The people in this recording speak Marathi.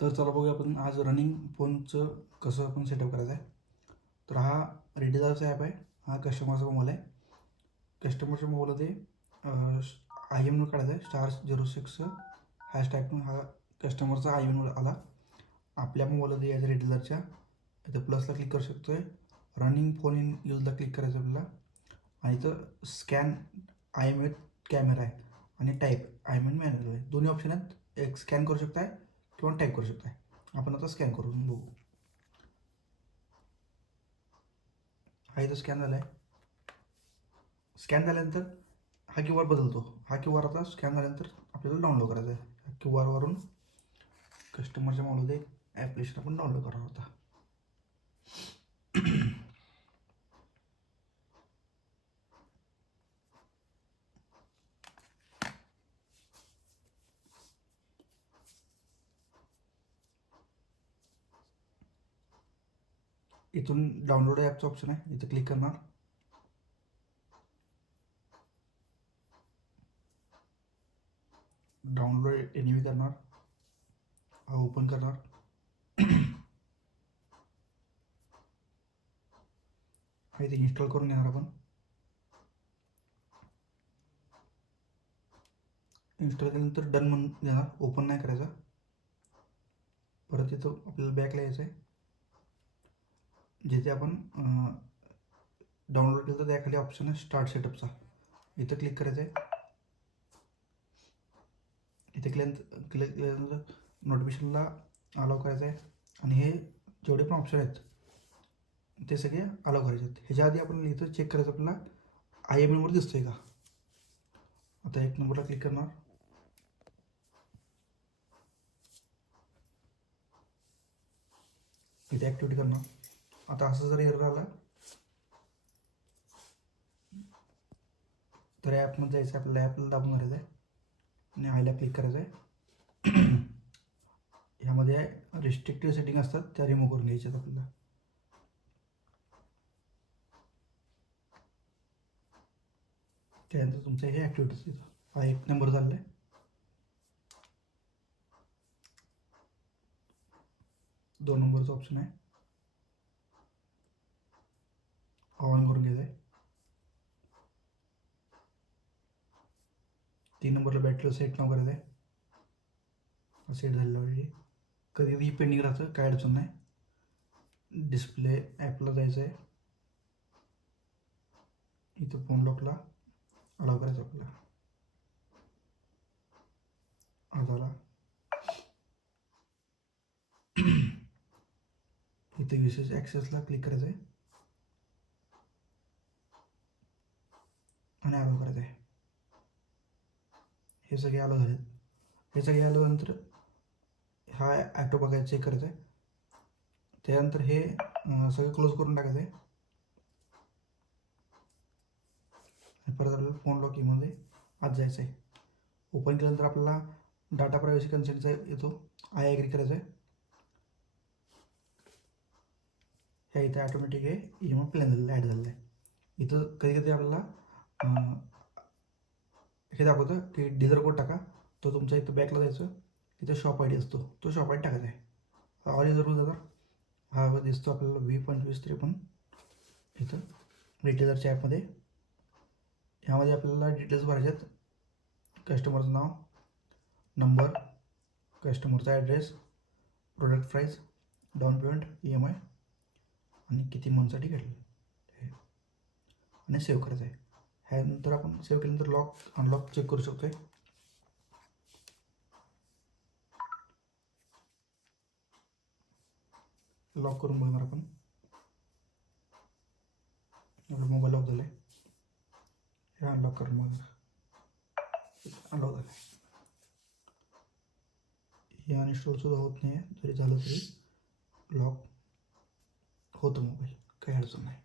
तर चला बघूया आपण आज रनिंग फोनचं कसं आपण सेटअप करायचं आहे. तर हा रेडिदारचा ॲप आहे. हा कस्टमरचा मोबाईल आहे. कस्टमरच्या मोबाईलमध्ये आय एम काढायचा आहे. *06 हॅशटॅग हा कस्टमरचा आय एम आला. आपल्या मोबाईलमध्ये यायचं रेडिदारच्या इथं प्लसला क्लिक करू शकतो आहे. रनिंग फोन इन यूजला क्लिक करायचं आपल्याला आणि इथं स्कॅन आय एम कॅमेरा आहे आणि टाईप आय एम मॅन्युअल आहे. दोन्ही ऑप्शन आहेत. एक स्कॅन करू शकताय किंवा टाईप करू शकताय. आपण आता स्कॅन करून बघू. हा इथं स्कॅन झाला आहे. स्कॅन झाल्यानंतर हा क्यू आर बदलतो. हा क्यू आर आता स्कॅन झाल्यानंतर आपल्याला डाउनलोड करायचा आहे. क्यू आरवरून कस्टमरच्या मोबाईलमध्ये ॲप्लिकेशन आपण डाउनलोड करणार होता. इथून डाउनलोड ॲपचं ऑप्शन आहे. इथं क्लिक करणार. डाउनलोड एनिवी करणार. हा ओपन करणार. हा इथे इन्स्टॉल करून घेणार आपण. इन्स्टॉल केल्यानंतर डन म्हणून देणार. ओपन नाही करायचा. परत इथं आपल्याला बॅकला यायचं आहे. जिथे आपण डाउनलोड केलं तर त्याखाली ऑप्शन आहे स्टार्ट सेटअपचा. इथं क्लिक करायचं आहे. इथे क्लिक केल्यानंतर नोटिफिकेशनला अलाव करायचं आहे आणि हे जेवढे पण ऑप्शन आहेत ते सगळे अलाव करायचे आहेत. ह्याच्या आधी आपण इथं चेक करायचं आपल्याला आय एम एलवर दिसतोय का. आता 1 नंबरला क्लिक करणार. इथे ॲक्टिव्हिटी करणार. आता असं जर एरर आला तर ॲपमध्ये जायचं. आपल्याला ॲपला दाबून करायचं आहे आणि आयला क्लिक करायचं आहे. ह्यामध्ये रिस्ट्रिक्टिव्ह सेटिंग असतात त्या रिमूव्ह करून घ्यायच्यात आपल्याला. त्यानंतर तुमचं हे ॲक्टिव्हिटीज येतं. हा 1 नंबर झालेला आहे. 2 नंबरचा ऑप्शन आहे. ऑन करून घ्यायचं आहे. 3 नंबरला बॅटरी सेट नाव करायचं आहे. सेट झालेलं ऑलरेडी. कधीही पेंडिंग राहतं, काय अडचण नाही. डिस्प्ले ॲपला जायचं आहे. इथं फोन लॉकला अलाव करायचं आपल्याला. हा झाला. इथं युसेज ॲक्सेसला क्लिक करायचं आहे आणि अलाव करायचं आहे. हे सगळे अलाव झालेत. हे सगळे अलाव नंतर हा ॲटो बघायचं, चेक करायचं आहे. त्यानंतर हे सगळं क्लोज करून टाकायचं आहे. परत आपल्याला फोन लॉकिंगमध्ये आत जायचं आहे. ओपन केल्यानंतर आपल्याला डाटा प्रायव्हसी कन्सेंटचा येतो. आय ॲग्री करायचं आहे. ह्या इथे ऑटोमॅटिक हे ई एम आय प्लॅन झालेलं ॲड झालेलं आहे. इथं कधी कधी आपल्याला हे दाखवतं की डिझर कोड टाका. तो तुमच्या इथं बॅकला जायचं. इथं शॉप आय डी असतो, तो शॉप आय डी टाकायचा आहे. ऑल इज जातात. हा दिसतो आपल्याला V2553 इथं रिटेलरच्या ॲपमध्ये. ह्यामध्ये आपल्याला डिटेल्स भरायचे आहेत. कस्टमरचं नाव, नंबर, कस्टमरचा address, product price, down payment, EMI आणि किती मंथसाठी घेतलं आणि सेव्ह करायचं आहे. ह्यानंतर आपण सेव्ह केल्यानंतर लॉक अनलॉक चेक करू शकतो आहे. लॉक करून बघणार आपण. आपला मोबाईल लॉक झाला आहे. हे अनलॉक करून बघणार. अनलॉक झालं आहे. हे अनइन्स्टॉलसुद्धा होत नाही आहे. जरी झालं तरी लॉक होतं मोबाईल, काही अडचण नाही.